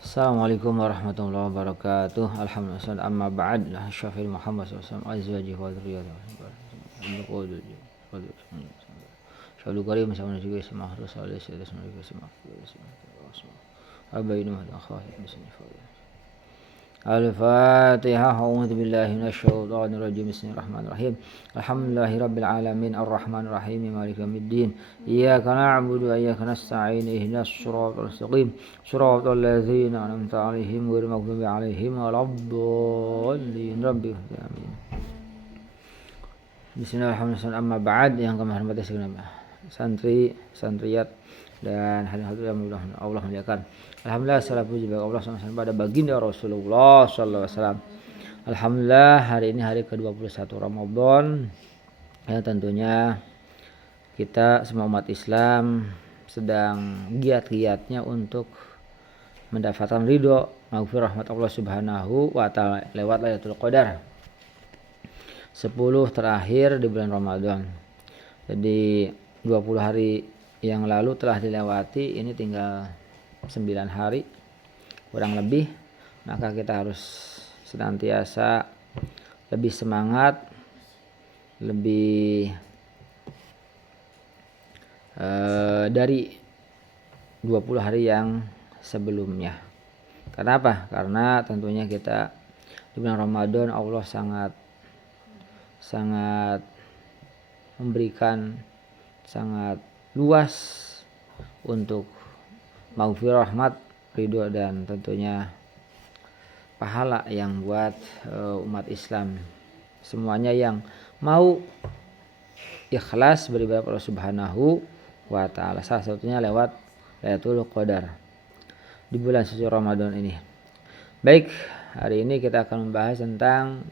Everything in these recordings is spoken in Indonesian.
Assalamualaikum warahmatullahi wabarakatuh. Alhamdulillah, amma ba'd. Syafi'i Muhammad SAW azwaji wa dzurriyyatihi Syahadu karim sama juga sama harus alaihi sallallahu alaihi wasallam. Abainu hada khafif bisni fadil. Al-Fatihah. A'udzu billahi minasyaitonir rajim. Bismillahirrahmanirrahim. Alhamdulillahi rabbil alamin arrahmanir rahim maliki yaumiddin. Iyyaka na'budu wa iyyaka nasta'in ihdinas siratal mustaqim siratal ladzina an'amta 'alaihim ghairil maghdubi 'alaihim waladdallin. Rabbi amin. Bismillahirrahmanirrahim. Amma ba'd, yang kami hormati sekalian santri, santriyat dan hadirin yang mudah Allah muliakan. Alhamdulillah, salam puji bagi Allah SWT pada baginda Rasulullah SAW. Alhamdulillah, hari ini hari ke-21 Ramadan. Ya, tentunya kita semua umat Islam sedang giat-giatnya untuk mendapatkan ridho maghfirah rahmat Allah Subhanahu wa taala lewat Lailatul Qadar. 10 terakhir di bulan Ramadan. Jadi 20 hari yang lalu telah dilewati, ini tinggal 9 hari kurang lebih, maka kita harus senantiasa lebih semangat, lebih dari 20 hari yang sebelumnya. Kenapa? Karena tentunya kita di bulan Ramadan Allah sangat memberikan sangat luas untuk maghfirah rahmat, ridho dan tentunya pahala yang buat umat Islam semuanya yang mau ikhlas beribadah kepada Allah Subhanahu wa taala, salah satunya lewat Lailatul Qadar di bulan suci Ramadan ini. Baik, hari ini kita akan membahas tentang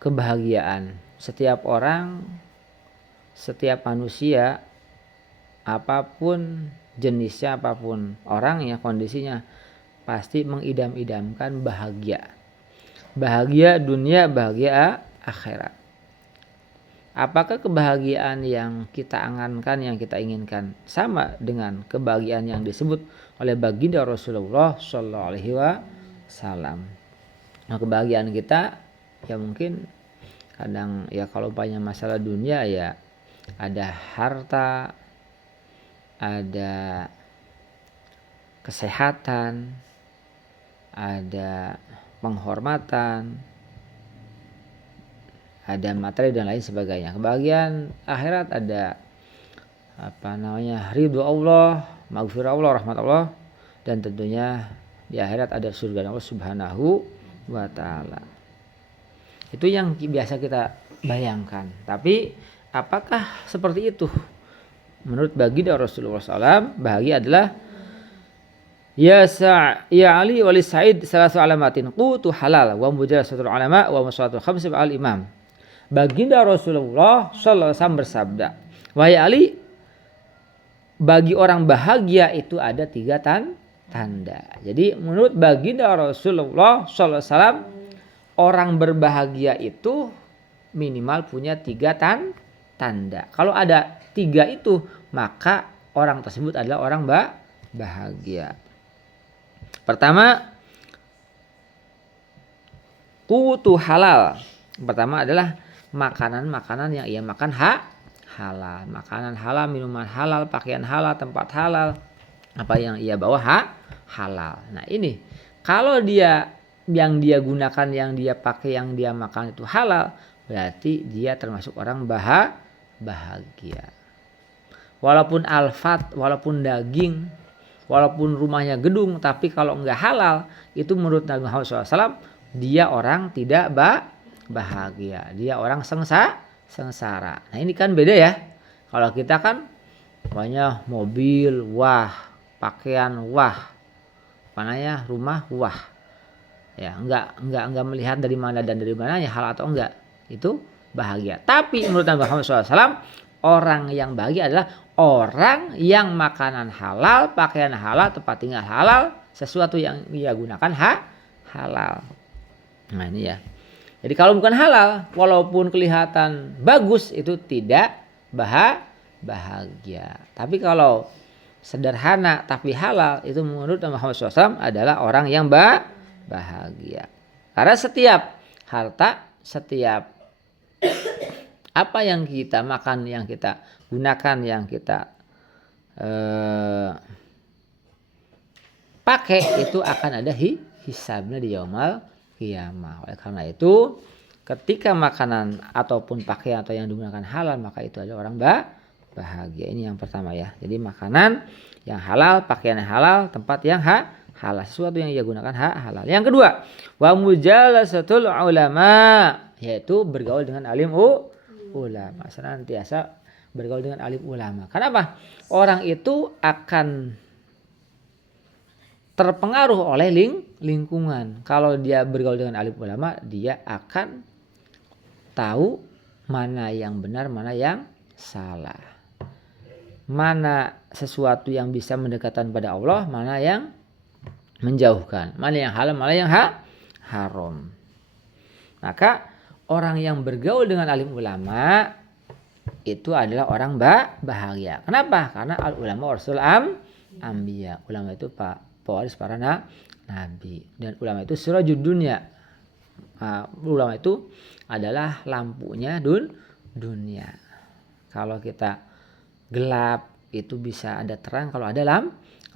kebahagiaan. Setiap orang, setiap manusia, apapun jenisnya, apapun orangnya, kondisinya, pasti mengidam-idamkan bahagia. Bahagia dunia, bahagia akhirat. Apakah kebahagiaan yang kita angankan, yang kita inginkan sama dengan kebahagiaan yang disebut oleh baginda Rasulullah Sallallahu Alaihi Wasallam? Nah, kebahagiaan kita ya mungkin kadang ya kalau banyak masalah dunia ya ada harta, ada kesehatan, ada penghormatan, ada materi dan lain sebagainya. Kebahagiaan akhirat ada ridho Allah, maghfirah Allah, rahmat Allah, dan tentunya di akhirat ada surga Allah Subhanahu wa taala. Itu yang biasa kita bayangkan. Tapi apakah seperti itu? Menurut baginda Rasulullah SAW, bahagia adalah ya Ali wali Sa'id salasu alamatin qutu halal wa mujalasatul ulama wa musalatul khamsi al imam. Baginda Rasulullah SAW bersabda, wahai Ali, bagi orang bahagia itu ada 3 tanda. Jadi menurut baginda Rasulullah SAW, orang berbahagia itu minimal punya 3 tanda. Kalau ada 3 itu, maka orang tersebut adalah orang bahagia. Pertama, qutu halal. Pertama adalah makanan-makanan yang ia makan halal. Makanan halal, minuman halal, pakaian halal, tempat halal. Apa yang ia bawa halal. Nah ini, kalau yang dia gunakan, yang dia pakai, yang dia makan itu halal, berarti dia termasuk orang bahagia. Walaupun alfat, walaupun daging, walaupun rumahnya gedung, tapi kalau enggak halal, itu menurut Nabi Muhammad SAW, dia orang tidak bahagia. Dia orang sengsara. Nah ini kan beda ya. Kalau kita kan banyak mobil, wah, pakaian, wah, rumah, wah. Ya, enggak melihat dari mana dan dari mananya, halal atau enggak, itu bahagia. Tapi menurut Nabi Muhammad SAW, orang yang bahagia adalah orang yang makanan halal, pakaian halal, tempat tinggal halal, sesuatu yang ia gunakan halal. Nah ini ya. Jadi kalau bukan halal, walaupun kelihatan bagus, itu tidak bahagia. Tapi kalau sederhana tapi halal, itu menurut Muhammad SAW adalah orang yang bahagia. Karena setiap harta, setiap apa yang kita makan, yang kita gunakan, yang kita pakai, itu akan ada hisabnya di yaumul qiyamah. Oleh karena itu, ketika makanan ataupun pakaian atau yang digunakan halal, maka itu adalah orang bahagia. Ini yang pertama ya. Jadi makanan yang halal, pakaian yang halal, tempat yang halal, sesuatu yang ia gunakan halal. Yang kedua, wa mujalasatul ulama, yaitu bergaul dengan alim ulama. Senantiasa bergaul dengan alim ulama. Kenapa? Orang itu akan terpengaruh oleh lingkungan. Kalau dia bergaul dengan alim ulama, dia akan tahu mana yang benar, mana yang salah. Mana sesuatu yang bisa mendekatkan pada Allah, mana yang menjauhkan. Mana yang halal, mana yang haram. Maka orang yang bergaul dengan alim ulama itu adalah orang bahagia. Kenapa? Karena al ulama warasul anbiya. Ulama itu pewaris para nabi. Dan ulama itu sirajud dunya. Ulama itu adalah lampunya dunia. Kalau kita gelap, itu bisa ada terang kalau ada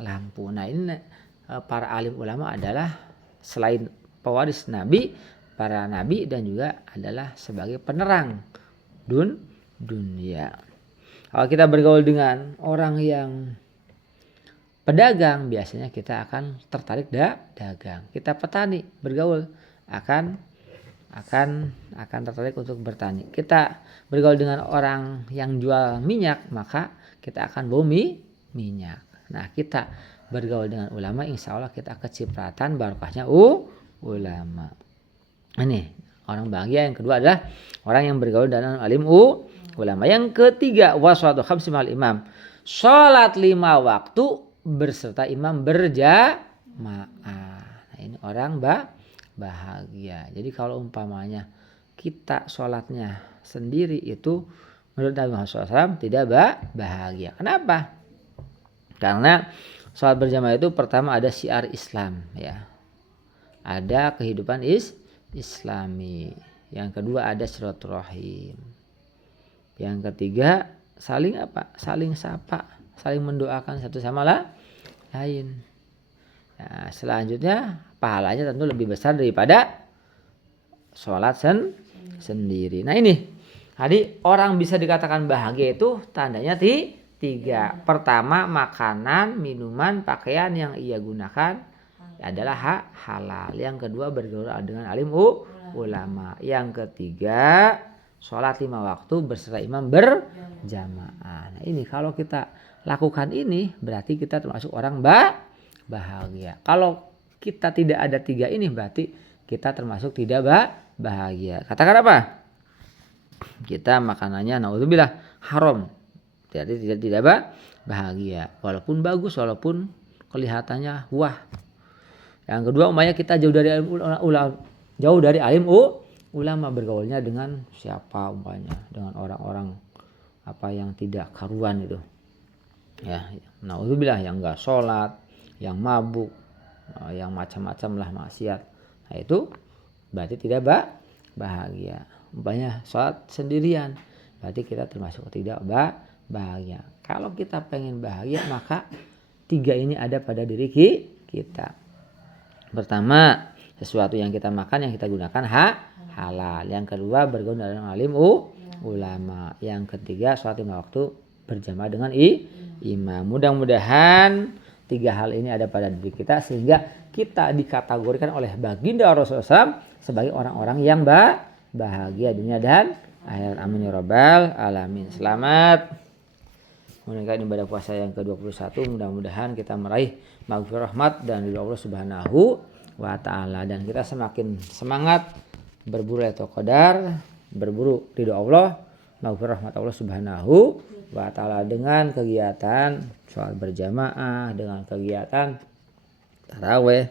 lampu. Nah, ini para alim ulama adalah selain pewaris nabi, para nabi, dan juga adalah sebagai penerang dunia. Kalau kita bergaul dengan orang yang pedagang, biasanya kita akan tertarik dagang. Kita petani, bergaul akan tertarik untuk bertani. Kita bergaul dengan orang yang jual minyak, maka kita akan bau minyak. Nah, kita bergaul dengan ulama, insya Allah kita kecipratan barokahnya ulama. Ini orang bahagia. Yang kedua adalah orang yang bergaul dengan alim ulama. Yang ketiga, wassalatu khamsi ma'al imam, sholat 5 waktu berserta imam berjamaah. Nah, ini orang bahagia. Jadi kalau umpamanya kita sholatnya sendiri, itu menurut Nabi Muhammad SAW tidak bahagia. Kenapa? Karena sholat berjamaah itu pertama ada syiar Islam ya. Ada kehidupan Islami. Yang kedua ada silaturahim. Yang ketiga saling sapa, saling mendoakan satu sama lain. Nah, selanjutnya pahalanya tentu lebih besar daripada sholat sendiri. Nah, ini jadi orang bisa dikatakan bahagia itu tandanya tiga. Pertama, makanan, minuman, pakaian yang ia gunakan adalah halal. Yang kedua, bergaul dengan alim ulama. Yang ketiga, sholat 5 waktu berserta imam berjamaah. Nah, ini kalau kita lakukan ini, berarti kita termasuk orang bahagia. Kalau kita tidak ada 3 ini, berarti kita termasuk tidak bahagia. Katakan apa? Kita makanannya naudzubillah haram. Jadi tidak bahagia. Walaupun bagus, walaupun kelihatannya wah. Yang kedua, umpamanya kita jauh dari alim ulama, bergaulnya dengan siapa umpamanya, dengan orang-orang yang tidak karuan itu. Ya, naudzubillah, yang enggak sholat, yang mabuk, yang macam-macam lah maksiat. Nah, itu berarti tidak bahagia. Umpamanya sholat sendirian, berarti kita termasuk tidak bahagia. Kalau kita pengen bahagia, maka 3 ini ada pada diri kita. Pertama, sesuatu yang kita makan, yang kita gunakan halal. Yang kedua, bergaul dengan alim ulama. Yang ketiga, sholat 5 waktu berjamaah dengan imam. Mudah-mudahan 3 hal ini ada pada diri kita, sehingga kita dikategorikan oleh baginda Rasulullah SAW sebagai orang-orang yang bahagia dunia dan akhirat. Amin ya rabbal alamin. Selamat menunaikan ibadah puasa yang ke-21. Mudah-mudahan kita meraih maghfirah rahmat dan ridha Allah Subhanahu wa taala, dan kita semakin semangat berburu Lailatul Qadar, berburu ridha Allah, maghfirah rahmat Allah Subhanahu wa taala, dengan kegiatan sholat berjamaah, dengan kegiatan tarawih,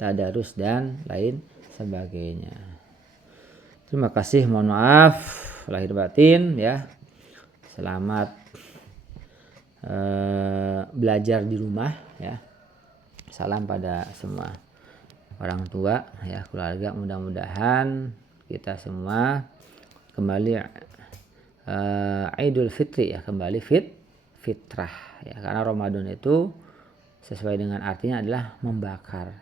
tadarus, dan lain sebagainya. Terima kasih, mohon maaf lahir batin ya. Selamat belajar di rumah ya. Salam pada semua orang tua ya, keluarga, mudah-mudahan kita semua kembali Idul Fitri ya, kembali fitrah ya, karena Ramadan itu sesuai dengan artinya adalah membakar.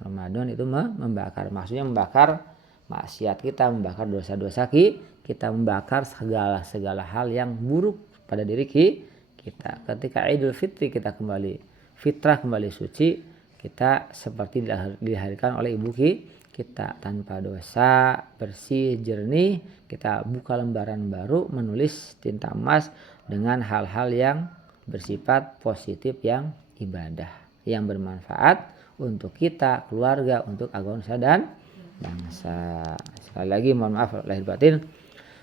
Ramadan itu membakar, maksudnya membakar maksiat kita, membakar dosa-dosa kita, membakar segala hal yang buruk pada diri kita. Ketika Idul Fitri kita kembali fitrah, kembali suci, kita seperti dilahirkan oleh ibu kita tanpa dosa, bersih, jernih. Kita buka lembaran baru, menulis tinta emas dengan hal-hal yang bersifat positif, yang ibadah, yang bermanfaat untuk kita, keluarga, untuk agama dan bangsa. Sekali lagi mohon maaf lahir batin.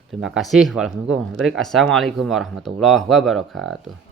Terima kasih. Assalamualaikum warahmatullahi wabarakatuh.